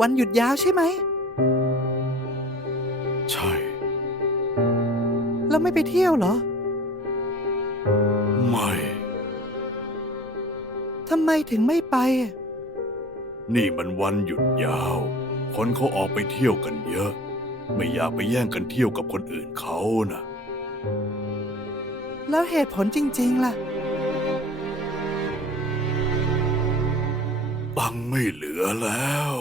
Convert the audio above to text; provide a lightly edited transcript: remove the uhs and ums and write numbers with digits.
วันหยุดยาวใช่ไหมใช่ แล้วไม่ไปเที่ยวเหรอไม่ ทำไมถึงไม่ไปนี่มันวันหยุดยาว คนเขาออกไปเที่ยวกันเยอะ ไม่อยากไปแย่งกันเที่ยวกับคนอื่นเขานะ แล้วเหตุผลจริงๆล่ะ ตังค์ไม่เหลือแล้ว